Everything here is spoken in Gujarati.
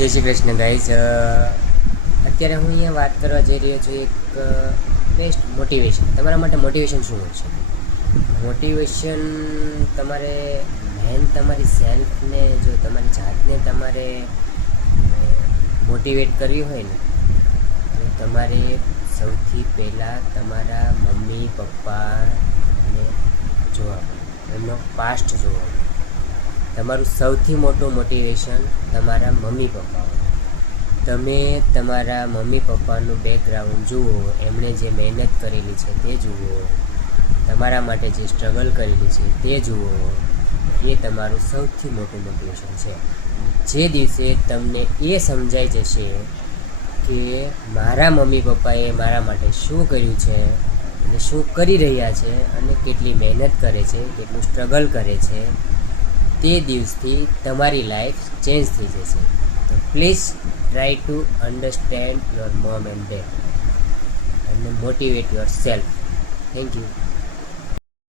જય શ્રી કૃષ્ણ ગાઈઝ. અત્યારે હું અહીંયા વાત કરવા જઈ રહ્યો છું એક બેસ્ટ મોટિવેશન. તમારા માટે મોટિવેશન શું હોય છે? મોટિવેશન તમારે મેન તમારી સેલ્ફને, જો તમારી જાતને તમારે મોટિવેટ કરવી હોય ને, તો તમારે સૌથી પહેલાં તમારા મમ્મી પપ્પાને જોવા પડે, એમનો પાસ્ટ જોવા પડે. તમારું સૌથી મોટું મોટિવેશન તમારા મમ્મી પપ્પા હોય. તમે તમારા મમ્મી પપ્પાનું બેકગ્રાઉન્ડ જુઓ, એમણે જે મહેનત કરેલી છે તે જુઓ, તમારા માટે જે સ્ટ્રગલ કરેલી છે તે જુઓ. એ તમારું સૌથી મોટું મોટિવેશન છે. જે દિવસે તમને એ સમજાઈ જશે કે મારા મમ્મી પપ્પાએ મારા માટે શું કર્યું છે અને શું કરી રહ્યા છે અને કેટલી મહેનત કરે છે, કેટલું સ્ટ્રગલ કરે છે, તે દિવસથી તમારી લાઈફ ચેન્જ થઈ જશે. તો please try to understand your mom and dad અને motivate yourself. Thank you.